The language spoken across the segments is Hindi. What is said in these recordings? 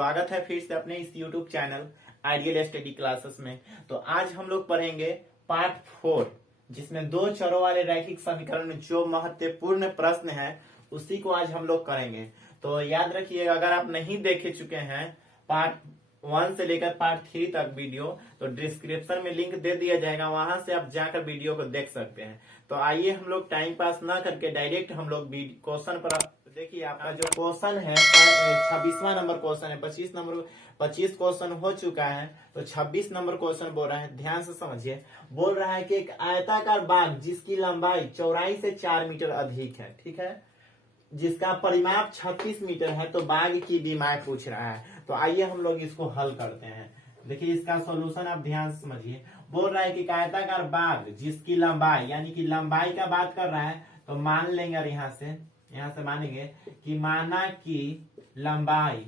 स्वागत है फिर से अपने इस YouTube channel ideal study classes में। तो आज हम लोग पढ़ेंगे पार्ट 4, जिसमें दो चरों वाले रैखिक समीकरण में जो महत्वपूर्ण प्रश्न है उसी को आज हम लोग करेंगे। तो याद रखिएगा, अगर आप नहीं देखे चुके हैं पार्ट 1 से लेकर पार्ट 3 तक वीडियो, तो डिस्क्रिप्शन में लिंक दे दिया जाएगा, वहां से आप जाकर वीडियो को देख सकते हैं। तो आइए हम लोग टाइम पास ना करके डायरेक्ट हम लोग क्वेश्चन पर देखिए। आपका जो क्वेश्चन है 26वां नंबर क्वेश्चन है। 25 क्वेश्चन हो चुका है, तो 26 नंबर क्वेश्चन बोल रहा है, ध्यान से समझिए। बोल रहा है कि एक आयताकार बाग जिसकी लंबाई चौड़ाई से 4 मीटर अधिक है, ठीक है, जिसका परिमाप 36 मीटर है, तो बाग की डिमांड पूछ रहा है। तो आइए हम लोग इसको हल करते हैं। देखिए इसका सॉल्यूशन आप ध्यान से समझिए। बोल रहा है कि आयताकार बाग जिसकी लंबाई, यानी कि लंबाई का बात कर रहा है, तो मान लेंगे और यहाँ से मानेंगे कि माना कि लंबाई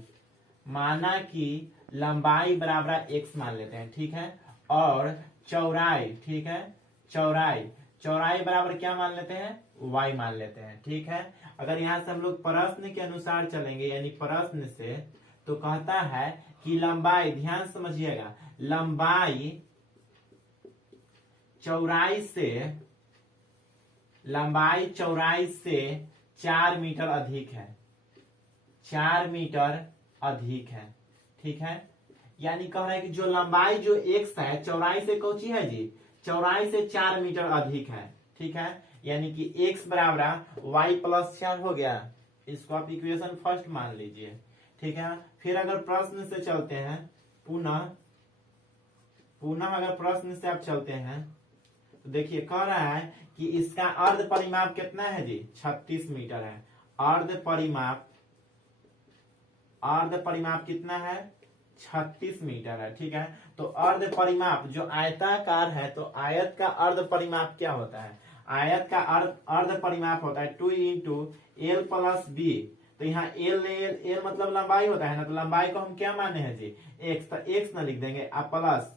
बराबर x मान लेते हैं, ठीक है, और चौड़ाई, ठीक है, चौड़ाई बराबर क्या मान लेते हैं, y मान लेते हैं, ठीक है। अगर यहाँ से हम लोग प्रश्न के अनुसार चलेंगे, यानी प्रश्न से, तो कहता है कि लंबाई, ध्यान समझिएगा, लंबाई चौड़ाई से 4 मीटर अधिक है, 4 मीटर अधिक है, ठीक है। यानी कह रहा है कि जो लंबाई जो x है, चौड़ाई से कौची है जी, चौड़ाई से 4 मीटर अधिक है, ठीक है। यानी कि x बराबर y प्लस 4 हो गया। इसको आप इक्वेशन फर्स्ट मान लीजिए, ठीक है। फिर अगर प्रश्न से चलते हैं, पुनः अगर प्रश्न से आप चलते हैं, तो देखिए कह रहा है कि इसका अर्ध परिमाप कितना है जी, 36 मीटर है। अर्ध परिमाप कितना है, 36 मीटर है, ठीक है। तो अर्ध परिमाप जो आयताकार है, तो आयत का अर्ध परिमाप क्या होता है, आयत का अर्ध परिमाप होता है 2 इंटू एल प्लस बी। तो यहाँ एल मतलब लंबाई होता है ना, तो लंबाई को हम क्या माने हैं जी, एक्स, तो एक्स ना लिख देंगे, आप प्लस,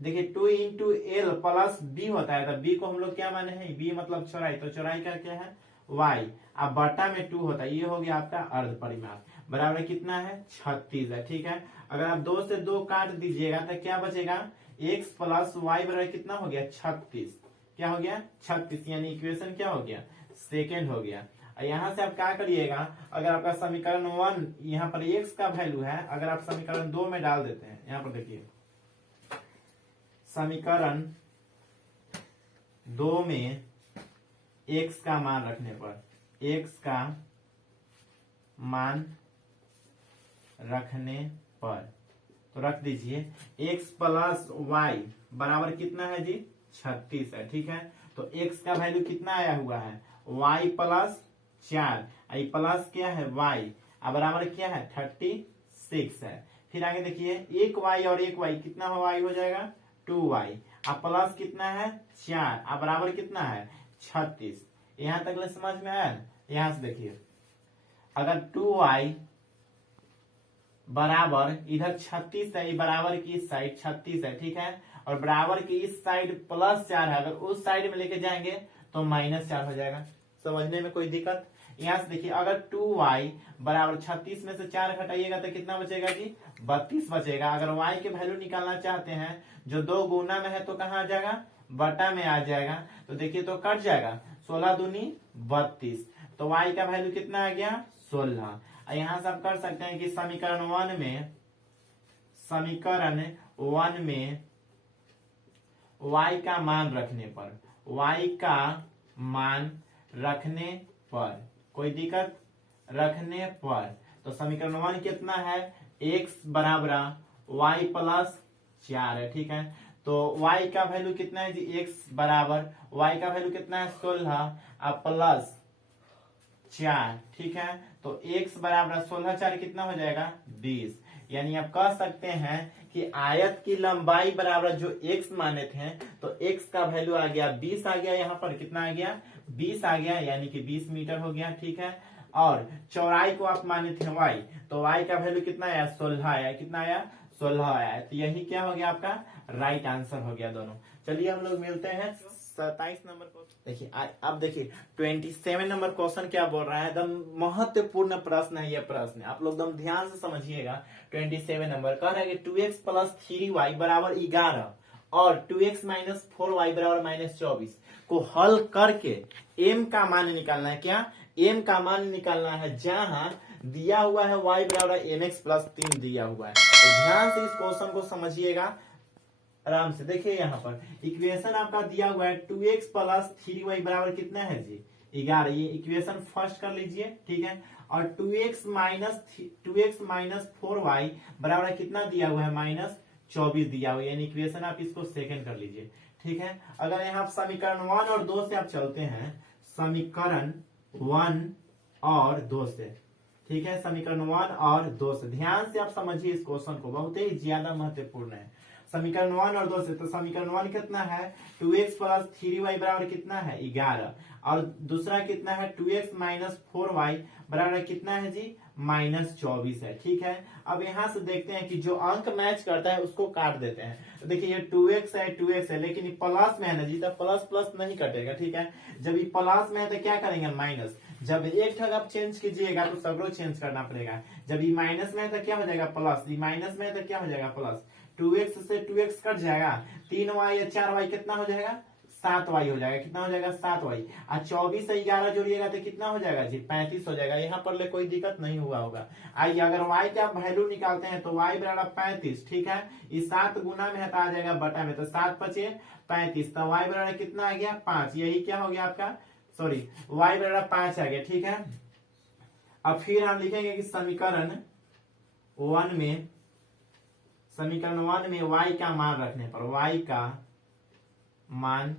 देखिए 2 इंटू एल प्लस बी होता है, तो बी को हम लोग क्या माने हैं, बी मतलब चौड़ाई, तो चौड़ाई का क्या है, y, अब बटा में 2 होता है। ये हो गया आपका अर्ध परिमाप, बराबर कितना है, 36 है, ठीक है। अगर आप 2 से 2 काट दीजिएगा तो क्या बचेगा, x प्लस वाई बराबर कितना हो गया, 36। क्या हो गया, 36, यानी इक्वेशन क्या हो गया, सेकेंड हो गया। यहाँ से आप क्या करिएगा, अगर आपका समीकरण 1 यहाँ पर x का वैल्यू है, अगर आप समीकरण 2 में डाल देते हैं, यहाँ पर देखिए समीकरण 2 में x का मान रखने पर, x का मान रखने पर, तो रख दीजिए x प्लस वाई बराबर कितना है जी, 36 है, ठीक है। तो x का वैल्यू कितना आया हुआ है, y प्लस 4, आई प्लस क्या है y, अब बराबर क्या है 36 है। फिर आगे देखिए एक y और एक y, कितना y हो जाएगा 2y, अब प्लस कितना है 4, अब बराबर कितना है 36। यहां तक ले समझ में आया। यहां से देखिए, अगर 2y बराबर इधर 36 है, बराबर की इस साइड 36 है, ठीक है, और बराबर की इस साइड प्लस 4 है, अगर उस साइड में लेके जाएंगे तो -4 हो जाएगा। समझने में कोई दिक्कत। यहां से देखिए, अगर 2y बराबर 36 में से 4 घटाइएगा तो कितना बचेगा जी, 32 बचेगा। अगर y के वैल्यू निकालना चाहते हैं, जो 2 गुना में है, तो कहाँ आ जाएगा, बटा में आ जाएगा। तो देखिए तो कट जाएगा, 16 दूनी 32, तो y का वैल्यू कितना आ गया 16। यहां से आप कर सकते हैं कि समीकरण 1 में y का मान रखने पर, कोई दिक्कत, रखने पर, तो समीकरण 1 कितना है, x बराबर y प्लस 4 है, ठीक है। तो y का वैल्यू कितना है जी, x बराबर y का वैल्यू कितना है 16, अब प्लस 4, ठीक है। तो x बराबर 16 4 कितना हो जाएगा 20। यानी आप कह सकते हैं कि आयत की लंबाई बराबर जो x माने थे, तो x का वैल्यू आ गया 20 आ गया, यहाँ पर कितना आ गया 20 आ गया, यानी कि 20 मीटर हो गया, ठीक है। और चौड़ाई को आप माने थे y, तो y का वैल्यू कितना आया 16 आया, कितना आया 16 आया है। तो यही क्या हो गया आपका राइट आंसर हो गया दोनों। चलिए हम लोग मिलते हैं 27 नंबर क्वेश्चन। देखिए अब देखिए 27 नंबर क्वेश्चन क्या बोल रहा है, एकदम महत्वपूर्ण प्रश्न है ये प्रश्न, आप लोग एकदम ध्यान से समझिएगा। 27 नंबर कह रहा है कि 2x प्लस 3y बराबर 11 और 2x माइनस 4y बराबर माइनस 24 को हल करके m का मान निकालना है। क्या m का मान निकालना है, जहां दिया हुआ है y बराबर mx प्लस 3 दिया हुआ है। तो ध्यान से इस क्वेश्चन को समझिएगा आराम से। देखिए यहाँ पर इक्वेशन आपका दिया हुआ है 2x प्लस 3y बराबर कितना है जी 11, ये इक्वेशन फर्स्ट कर लीजिए, ठीक है। और 2x माइनस 4y बराबर कितना दिया हुआ है माइनस 24 दिया हुआ है, यानी इक्वेशन आप इसको सेकंड कर लीजिए, ठीक है। अगर यहाँ समीकरण 1 और 2 से आप चलते हैं, समीकरण 1 और 2 से, ठीक है, समीकरण 1 और 2 से ध्यान से आप समझिए इस क्वेश्चन को, बहुत ही ज्यादा महत्वपूर्ण है। समीकरण 1 और 2 से, तो समीकरण 1 कितना है 2x प्लस 3y बराबर कितना है 11 और दूसरा कितना है 2x माइनस 4y बराबर कितना है जी माइनस 24 है, ठीक है। अब यहाँ से देखते हैं कि जो अंक मैच करता है उसको काट देते हैं। तो देखिए ये 2x है लेकिन ये प्लस में है ना जी, तो प्लस प्लस नहीं कटेगा, ठीक है। जब ये प्लस में है तो क्या करेंगे माइनस, जब एक ठग आप चेंज कीजिएगा तो सगरो चेंज करना पड़ेगा। जब ये माइनस में है तो क्या हो जाएगा प्लस, ये माइनस में है तो क्या हो जाएगा प्लस, 2x से 2x कट जाएगा, 3y या 4y कितना हो जाएगा 7y हो जाएगा, कितना हो जाएगा 7y। और 24 से 11 जोड़िएगा तो कितना हो जाएगा जी 35 हो जाएगा। यहाँ पर ले कोई दिक्कत नहीं हुआ होगा। आइए अगर y का वैल्यू निकालते हैं तो y बराबर 35, ठीक है। ये 7 गुना में है तो आ जाएगा बटा में, तो 7 पचे 35, तो y बराबर कितना आ गया 5, यही क्या हो गया आपका सॉरी y बराबर 5 आ गया, ठीक है। अब फिर हम लिखेंगे कि समीकरण 1 में y का मान रखने पर, y का मान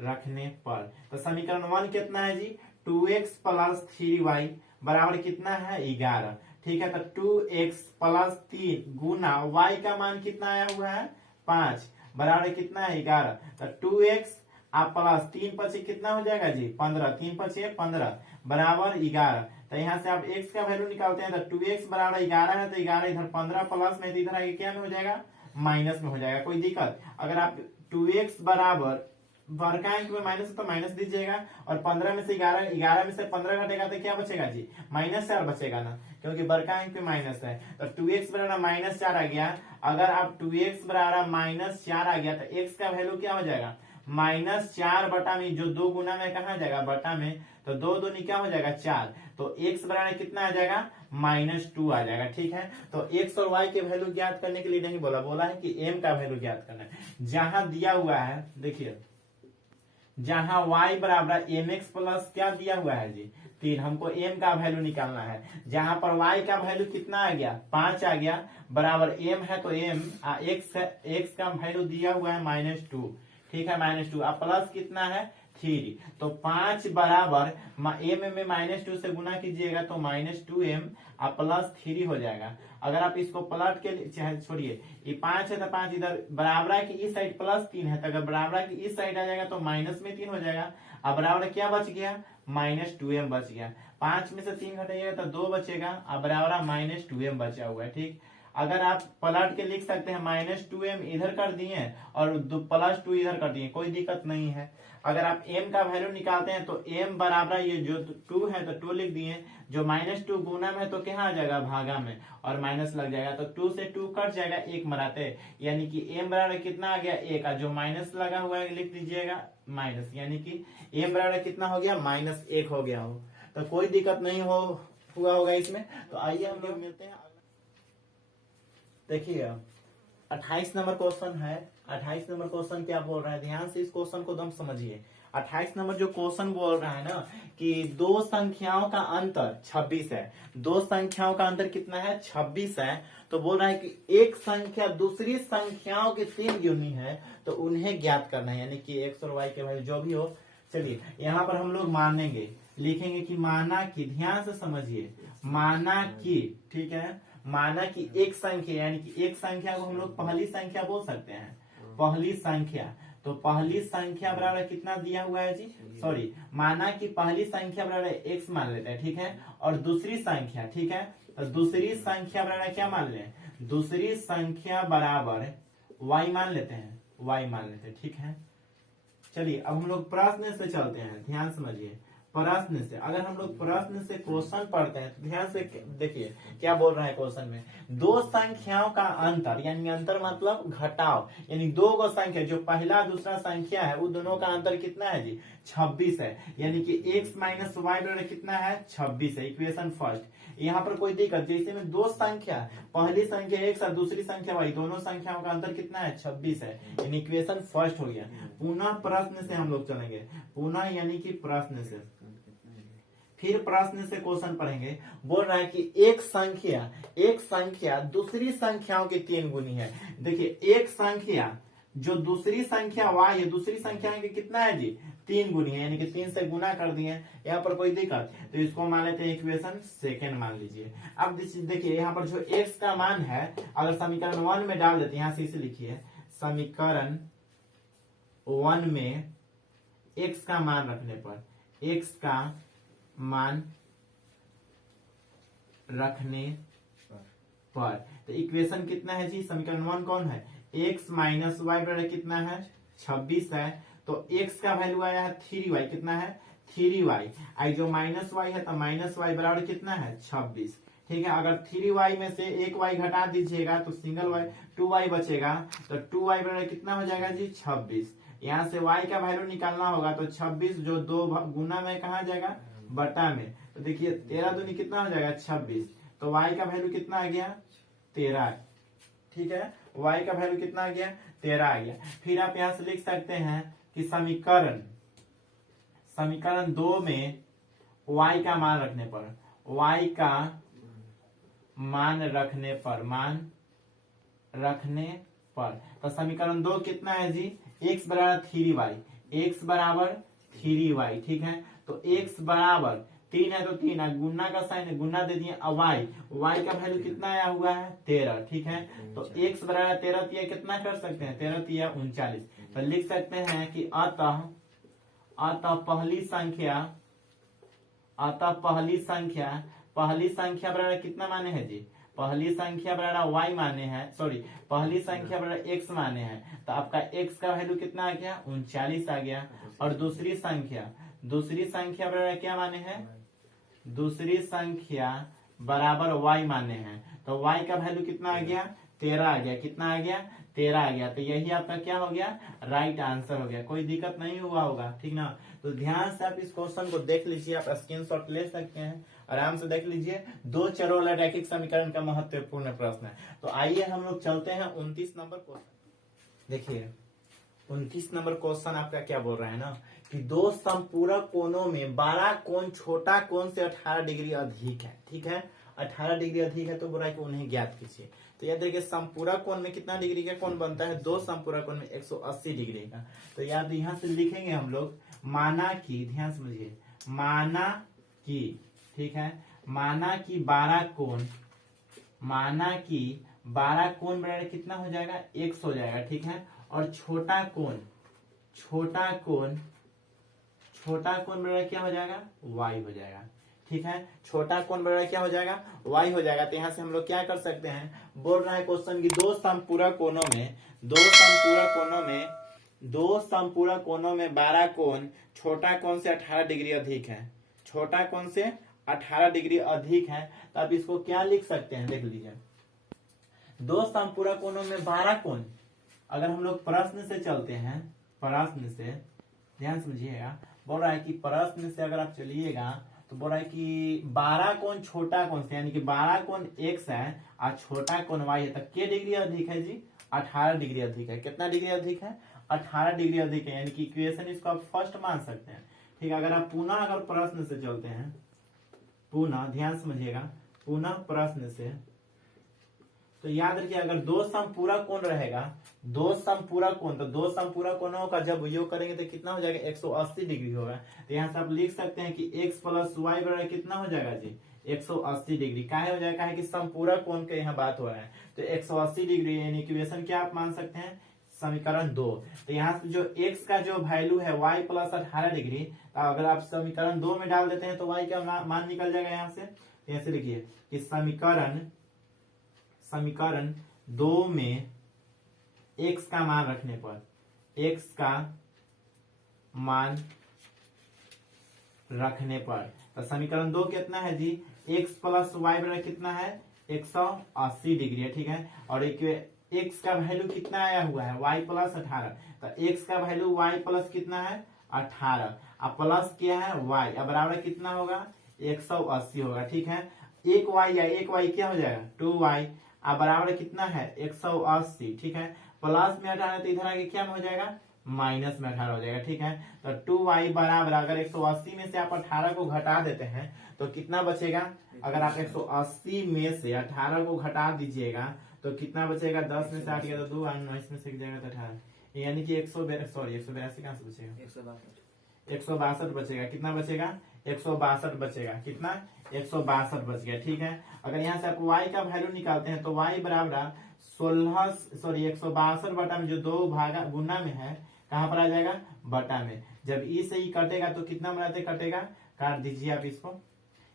रखने पर, तो समीकरण 1 कितना है जी 2x प्लस 3y बराबर कितना है 11, ठीक है। तो 2x प्लस 3 गुना y का मान कितना आया हुआ है 5 बराबर कितना है 11, तो 2x आप प्लस 3 पचे कितना हो जाएगा जी 15, 3 पचे 15 बराबर 11। तो यहाँ से आप x का वैल्यू निकालते हैं तो 2x बराबर 11 है, तो 11 इधर 15 प्लस में, तो इधर आगे क्या में हो जाएगा माइनस में हो जाएगा, कोई दिक्कत। अगर आप 2x बराबर वर्गा अंक में माइनस तो माइनस दीजिएगा, और 15 में से 11 में से 15 घटेगा तो क्या बचेगा जी -4 बचेगा ना, क्योंकि वर्गा अंक में माइनस है। तो 2x बराबर -4 आ गया। अगर आप 2x बराबर -4 आ गया तो x का वैल्यू क्या हो जाएगा -4 बटा में, जो 2 गुना में कहा जाएगा बटा में, तो 2 दूनी क्या हो जाएगा 4, तो x बराबर कितना आ जाएगा -2 आ जाएगा, ठीक है। तो x और y के वैल्यू ज्ञात करने के लिए नहीं बोला, बोला है कि m का वैल्यू ज्ञात करना है। जहां दिया हुआ है देखिए, जहां y बराबर mx प्लस क्या दिया हुआ है जी 3, हमको m का वैल्यू निकालना है। जहां पर y का वैल्यू कितना आ गया 5 आ गया, बराबर m है तो m, x का वैल्यू दिया हुआ है -2, ठीक है -2, अब प्लस कितना है 3, तो 5 बराबर m में -2 से गुना कीजिएगा तो -2m और प्लस 3 हो जाएगा। अगर आप इसको पलट के चाहे छोड़िए, ये 5 है तो 5 इधर बराबर की इस साइड प्लस 3 है, तो अगर बराबर की इस साइड आ जाएगा तो माइनस में 3 हो जाएगा। अब बराबर क्या बच गया -2m बच गया, 5 में से 3 घटेगा तो 2 बचेगा, अब बराबर -2m बचा हुआ है, ठीक। अगर आप पलट के लिख सकते हैं -2m इधर कर दिए और +2 इधर कर दिए, कोई दिक्कत नहीं है। अगर आप m का वैल्यू निकालते हैं तो m बराबर ये जो 2 है तो 2 लिख दिए, जो -2 गुना में तो क्या आ जाएगा भागा में और माइनस लग जाएगा, तो 2 से 2 कट जाएगा 1 मराते, यानी कि m बराबर कितना आ गया 1, और जो माइनस लगा हुआ है लिख दीजिएगा माइनस, यानी कि m बराबर कितना हो गया -1 हो गया हो। तो कोई दिक्कत नहीं हुआ होगा इसमें। तो आइए हम लोग मिलते हैं। देखिए 28 नंबर क्वेश्चन है। 28 नंबर क्वेश्चन क्या बोल रहा है, ध्यान से इस क्वेश्चन को दम समझिए। 28 नंबर जो क्वेश्चन बोल रहा है ना कि दो संख्याओं का अंतर 26 है, दो संख्याओं का अंतर कितना है 26 है। तो बोल रहा है कि एक संख्या दूसरी संख्याओं की 3 गुनी है तो उन्हें ज्ञात करना है, यानी कि x और y के वैल्यू जो भी हो। चलिए यहाँ पर हम लोग मानेंगे, लिखेंगे कि माना कि, ध्यान से समझिए, माना कि, ठीक है, माना कि एक संख्या, यानी कि एक संख्या को हम लोग पहली संख्या बोल सकते हैं, पहली संख्या। तो पहली संख्या बराबर कितना दिया हुआ है जी सॉरी, माना कि पहली संख्या बराबर x मान लेते हैं, ठीक है, और दूसरी संख्या, ठीक है, तो दूसरी संख्या बराबर क्या मान लें, दूसरी संख्या बराबर y मान लेते हैं, y मान लेते हैं, ठीक है। चलिए अब हम लोग प्रश्न से चलते हैं, ध्यान समझिए। प्रश्न से अगर हम लोग प्रश्न से क्वेश्चन पढ़ते हैं तो ध्यान से देखिए क्या बोल रहा है क्वेश्चन में। दो संख्याओं का अंतर, यानी अंतर मतलब घटाव, यानी दो गो संख्या जो पहला दूसरा संख्या है वो दोनों का अंतर कितना है जी, 26 है। यानी कि x माइनस वाई बराबर कितना है, 26 है। Equation first. यहाँ पर कोई दिक्कत, जैसे में दो संख्या, पहली संख्या x और दूसरी संख्या y, दोनों संख्याओं का अंतर कितना है, 26 है। यानी इक्वेशन फर्स्ट हो गया। पुनः प्रश्न से हम लोग चलेंगे, पुनः यानी कि प्रश्न से, फिर प्रश्न से क्वेश्चन पढ़ेंगे। बोल रहा है कि एक संख्या दूसरी संख्याओं की 3 गुनी है। देखिए एक संख्या जो दूसरी संख्या y है, दूसरी संख्या के कितना है जी, 3 गुनी है, यानी कि 3 से गुना कर दिए। यहाँ पर कोई दिक्कत, तो इसको मान लेते हैं इक्वेशन सेकेंड मान लीजिए। अब देखिए यहाँ पर जो x का मान है, अगर समीकरण 1 में डाल देते हैं, यहाँ से इसे लिखिए, समीकरण 1 में x का मान रखने पर, x का मान रखने पर, तो इक्वेशन कितना है जी, समीकरण 1 कौन है, x माइनस वाई बराबर कितना है, 26 है। तो x का वैल्यू आया है 3y, कितना है 3y। आई जो माइनस वाई है तो माइनस वाई बराबर कितना है 26, ठीक है। अगर 3y में से एक y घटा दीजिएगा तो सिंगल y 2y बचेगा, तो 2y बराबर कितना हो जाएगा जी 26। यहाँ से y का वैल्यू निकालना होगा, तो 26 जो 2 गुना में कहा जाएगा, बटा में। तो देखिए 13 दूनी कितना हो जाएगा 26, तो y का वैल्यू कितना आ गया 13, ठीक है। y का वैल्यू कितना आ गया 13 आ गया। फिर आप यहां से लिख सकते हैं कि समीकरण 2 में y का मान रखने पर, y का मान रखने पर, तो समीकरण 2 कितना है जी, x बराबर 3y, x बराबर 3y, ठीक है। तो x बराबर 3 है तो 3 है, गुना का साइन है, गुना दे दिए। y का वैल्यू कितना आया हुआ है 13, ठीक है। तो x बराबर 13 तिया कितना कर सकते हैं, 13 तिया 39। तो लिख सकते हैं कि अतः पहली संख्या बराबर कितना माने हैं जी, पहली संख्या बराबर y माने हैं, सॉरी पहली संख्या बराबर x माने हैं। तो आपका x का वैल्यू कितना आ गया 39 आ गया। और दूसरी संख्या बराबर क्या माने हैं, दूसरी संख्या बराबर y माने हैं, तो y का वैल्यू कितना आ गया 13 आ गया। कितना आ गया 13 आ गया। तो यही आपका क्या हो गया, राइट आंसर हो गया। कोई दिक्कत नहीं हुआ होगा, ठीक ना। तो ध्यान से आप इस क्वेश्चन को देख लीजिए, आप स्क्रीनशॉट ले सकते हैं, आराम से देख लीजिए। दो चरों वाला रैखिक समीकरण का महत्वपूर्ण प्रश्न है। तो आइए हम लोग चलते हैं 29 नंबर क्वेश्चन। देखिए 29 नंबर क्वेश्चन आपका क्या बोल रहा है ना, कि दो संपूरक कोणों में बड़ा कोण छोटा कोण से 18 डिग्री अधिक है, ठीक है। 18 डिग्री अधिक है तो बोल रहा है कि उन्हें ज्ञात कीजिए। तो याद देखिए संपूरक कोण में कितना डिग्री का कोण बनता है, दो संपूरक कोण में 180 डिग्री का। तो याद यहाँ से लिखेंगे हम लोग, माना कि, ध्यान समझिए, माना कि, ठीक है, माना कि 12 कोण बराबर कितना हो जाएगा, x हो जाएगा, ठीक है। और छोटा कोण बराबर क्या हो जाएगा, y हो जाएगा, ठीक है। छोटा कोण बराबर क्या हो जाएगा, y हो जाएगा। तो यहाँ से हम लोग क्या कर सकते हैं, बोल रहा है क्वेश्चन की दो संपूरक कोणों में 12 कोण छोटा कोण से 18 डिग्री अधिक है, छोटा कोण से 18 डिग्री अधिक है। तो आप इसको क्या लिख सकते हैं, देख लीजिए। दो संपूरक कोणों में 12 कोण, अगर हम लोग प्रश्न से चलते हैं, प्रश्न से ध्यान समझिएगा, बोल रहा है कि प्रश्न से अगर आप चलिएगा तो बोल रहा है कि 12 कोण छोटा कोण से, यानी कि 12 कोण x है और छोटा कोण y है, तो क्या डिग्री अधिक है जी, 18 डिग्री अधिक है। कितना डिग्री अधिक है, 18 डिग्री अधिक है। यानी कि इक्वेशन इसको आप फर्स्ट मान सकते हैं, ठीक है। अगर आप पुनः अगर प्रश्न से चलते हैं, पुनः ध्यान समझिएगा, पुनः प्रश्न से, तो याद रखिए अगर दो संपूरक कोण रहेगा, दो संपूरक कोण, तो दो संपूरक कोणों का जब योग करेंगे तो कितना हो जाएगा, 180 डिग्री होगा। तो यहाँ से आप लिख सकते हैं कि x प्लस वाई बराबर कितना हो जाएगा जी, 180 डिग्री। काहे हो जाएगा है कि संपूरक कोण के यहाँ बात हो रहा है, तो 180 डिग्री यानी इक्वेशन क्या आप मान सकते हैं, समीकरण 2। तो यहाँ से जो x का जो वैल्यू है y प्लस 18 डिग्री, तो अगर आप समीकरण 2 में डाल देते हैं तो y का मान निकल जाएगा यहाँ से। ऐसे लिखिए कि समीकरण 2 में x का मान रखने पर, x का मान रखने पर, तो समीकरण 2 कितना है जी, x प्लस वाई बराबर कितना है 180 डिग्री है, ठीक है। और x का वैल्यू कितना आया हुआ है y प्लस 18, तो x का वैल्यू y प्लस कितना है 18, अब प्लस क्या है y, अब बराबर कितना होगा 180 होगा, ठीक है। एक y क्या हो जाएगा 2y, अब बराबर कितना है 180, ठीक है। प्लस में 18 तो इधर आगे क्या हो जाएगा माइनस में 18 हो जाएगा, ठीक है। तो 2y बराबर, अगर 180 में से आप 18 को घटा देते हैं तो कितना बचेगा, अगर आप 180 में से 18 को घटा दीजिएगा तो कितना बचेगा, 10 में से 8 गया तो 2 और 9 में से जाएगा तो 18, यानी कि 182 कहां से बचेगा 162 बचेगा, कितना बचेगा 162 बचेगा, कितना 162 बच गया, ठीक है। अगर यहाँ से आप y का वैल्यू निकालते हैं तो y बराबर 162 बटा में जो 2 भागा गुना में है कहां पर आ जाएगा बटा में, जब ई से ई कटेगा तो कितना मराते कटेगा, काट दीजिए आप इसको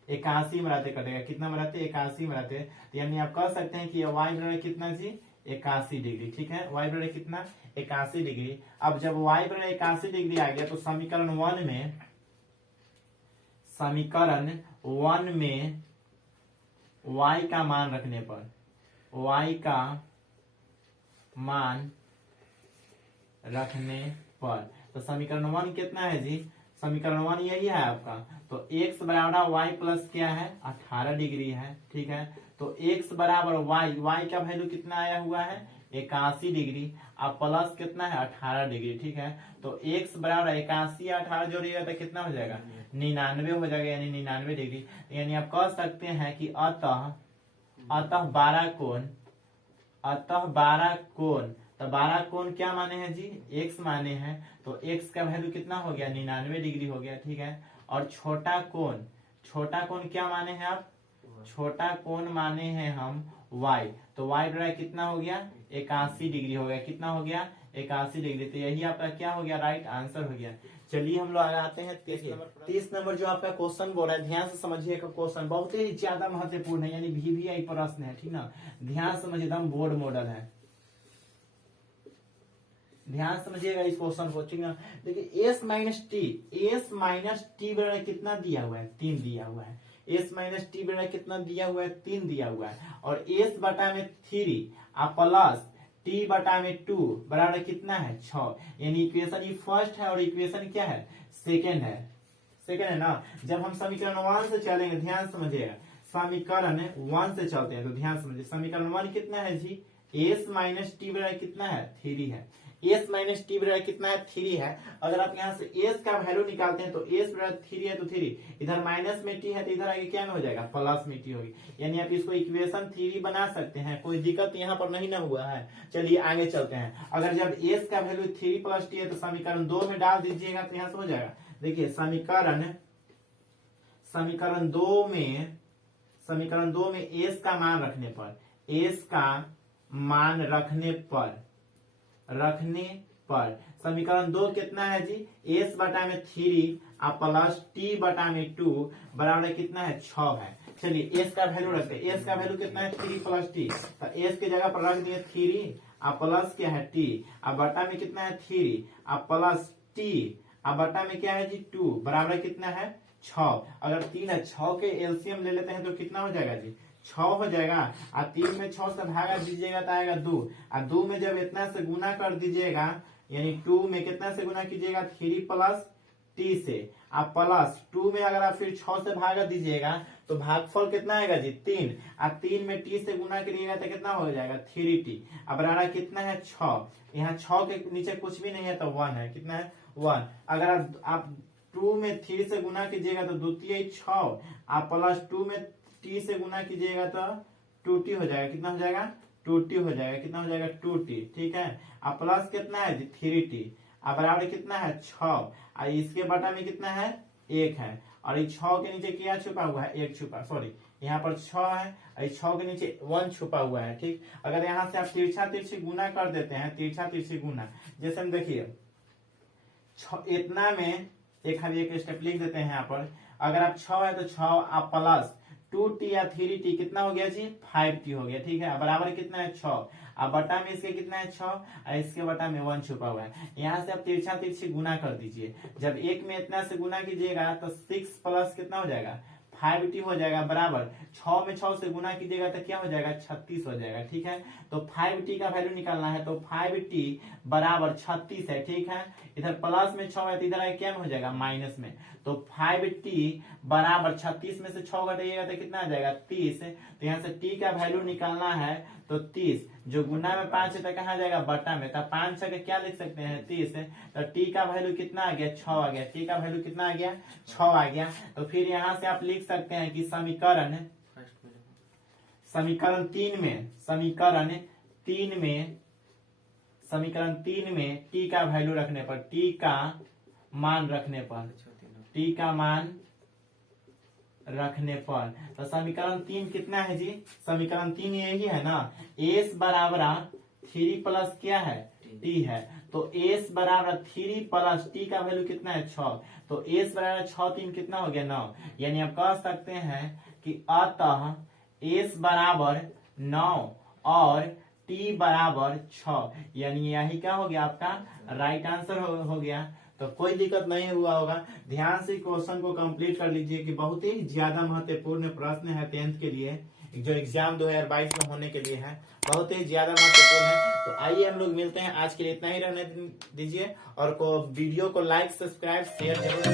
81 मराते कटेगा, कितना मराते 81 मराते, तो यानी आप कह सकते हैं कि y बराबर कितना जी 81 डिग्री, ठीक है। y बराबर कितना 81 डिग्री। अब जब y बराबर 81 डिग्री आ गया तो समीकरण 1 में y का मान रखने पर, y का मान रखने पर, तो समीकरण 1 कितना है जी, समीकरण 1 यही है आपका, तो x बराबर y प्लस क्या है 18 डिग्री है, ठीक है। तो x बराबर y का वैल्यू कितना आया हुआ है 81 डिग्री, अब प्लस कितना है 18 डिग्री, ठीक है। तो x बराबर 81 18 जोड़िएगा तो कितना हो जाएगा 99 हो जाएगा, यानी 99 डिग्री। यानी आप कह सकते हैं कि अतः 12 कोण, तो 12 कोण क्या माने हैं जी x माने हैं, तो x का वैल्यू कितना हो गया 99 डिग्री हो गया, ठीक है। और छोटा कोण क्या माने हैं आप, छोटा कोण माने हैं हम y, तो y बराबर कितना हो गया 81 डिग्री हो गया, कितना हो गया 81 डिग्री, तो यही आपका क्या हो गया राइट आंसर हो गया। चलिए हम लोग आते हैं 30 नंबर जो आपका क्वेश्चन बोल रहा है, ध्यान से समझिएगा, क्वेश्चन बहुत ही ज्यादा महत्वपूर्ण है, यानी VVI प्रश्न है, ठीक ना, ध्यान समझिए, एकदम बोर्ड मॉडल है, ध्यान समझिएगा इस क्वेश्चन को, ठीक ना। देखिए s माइनस टी बराबर कितना दिया हुआ है 3 दिया हुआ है, s माइनस टी बराबर कितना दिया हुआ है 3 दिया हुआ है, और s बटा में 3 और प्लस t बटा में 2 बराबर कितना है 6, यानी इक्वेशन ये फर्स्ट है और इक्वेशन क्या है सेकेंड है ना। जब हम समीकरण 1 से चलेंगे, ध्यान समझिएगा, समीकरण 1 से चलते हैं तो ध्यान समझिए, समीकरण 1 कितना है जी s माइनस टी बराबर कितना है 3 है, s माइनस टी बराबर कितना है 3 है। अगर आप यहाँ से s का वैल्यू निकालते हैं तो s बराबर 3 है तो 3 इधर माइनस में t है तो इधर आगे क्या में हो जाएगा प्लस में t होगी, यानी आप इसको इक्वेशन 3 बना सकते हैं, कोई दिक्कत यहाँ पर नहीं ना हुआ है। चलिए आगे चलते हैं, अगर जब s का वैल्यू 3 प्लस t है तो समीकरण 2 में डाल दीजिएगा तो यहाँ से हो जाएगा। देखिए समीकरण 2 में s का मान रखने पर समीकरण 2 कितना है जी s बटा में 3 और प्लस t बटा में 2 बराबर कितना है 6 है। चलिए s का वैल्यू रखते हैं, s का वैल्यू कितना है 3 प्लस t, तो s के जगह पर रख दिए 3 और प्लस क्या है t और बटा में कितना है 3 और प्लस t और बटा में क्या है जी 2 बराबर कितना है 6। अगर 3 है 6 के एलसीएम ले लेते हैं तो कितना हो जाएगा जी 6 हो जाएगा, और 3 में 6 से भागा दीजिएगा तो आएगा 2, और 2 में जब इतना से गुना कर दीजिएगा, यानी 2 में कितना से गुना कीजिएगा 3 प्लस t से, आप प्लस 2 में अगर आप फिर 6 से भागा दीजिएगा तो भागफल कितना आएगा जी 3, और 3 में t से गुना करिएगा तो कितना हो जाएगा 3t, अब बराबर कितना है 6, यहाँ 6 के नीचे कुछ भी नहीं है तो 1 है, कितना है 1। अगर आप 2 में 3 से गुना कीजिएगा तो 2 3 6, आप प्लस 2 में t से गुना कीजिएगा तो 2t हो जाएगा, कितना हो जाएगा 2t हो जाएगा, कितना हो जाएगा 2t, ठीक है। अब प्लस कितना है 3t, अब बराबर कितना है 6, और इसके बटा में कितना है 1 है, और इस 6 के नीचे क्या छुपा हुआ है 1 छुपा, सॉरी यहाँ पर 6 है और 6 के नीचे 1 छुपा हुआ है, ठीक। अगर यहाँ से आप तिरछा गुना कर देते हैं, तिरछा गुना, जैसे हम देखिए इतना में एक स्टेप लिख देते हैं यहाँ पर, अगर आप 6 है तो 6 आप प्लस 2t या 3t कितना हो गया जी 5t हो गया। ठीक है, बराबर कितना है 6। अब बटा में इसके कितना है 6 और इसके बटा में 1 छुपा हुआ है। यहाँ से आप तिरछा तिरछी गुना कर दीजिए। जब एक में इतना से गुना कीजिएगा तो 6 प्लस कितना हो जाएगा 5t हो जाएगा, बराबर 6 में 6 से गुना कीजिएगा तो क्या हो जाएगा 36 हो जाएगा। ठीक है, तो 5t का वैल्यू निकालना है तो 5t बराबर 36 है। ठीक है, इधर प्लस में 6 है तो इधर क्या में हो जाएगा माइनस में। तो 5t बराबर 36 में से 6 घटाइएगा तो कितना आ जाएगा 30। तो यहाँ से t का वैल्यू निकालना है तो 30, जो गुना में 5 है तो कहाँ जाएगा बटा में, तो 5 का क्या लिख सकते हैं 30। तो t का वैल्यू कितना आ गया 6 आ गया। t का वैल्यू कितना आ गया 6 आ गया। तो फिर यहाँ से आप लिख सकते हैं कि समीकरण 3 में t का वैल्यू रखने पर, t का मान रखने पर, t का मान रखने पर, तो समीकरण 3 कितना है जी, समीकरण 3 यही है ना, s बराबर 3 प्लस क्या है t है। तो s बराबर 3 प्लस t का वैल्यू कितना है 6। तो s बराबर 6 3 कितना हो गया 9। यानी आप कह सकते हैं कि अतः s बराबर 9 और t बराबर 6, यानी यही क्या हो गया आपका राइट आंसर हो गया। तो कोई दिक्कत नहीं हुआ होगा। ध्यान से क्वेश्चन को कंप्लीट कर लीजिए कि बहुत ही ज्यादा महत्वपूर्ण प्रश्न है 10th के लिए, जो एग्जाम 2022 में होने के लिए है, बहुत ही ज्यादा महत्वपूर्ण है। तो आइए हम लोग मिलते हैं, आज के लिए इतना ही रहने दीजिए और वीडियो को लाइक सब्सक्राइब शेयर जरूर।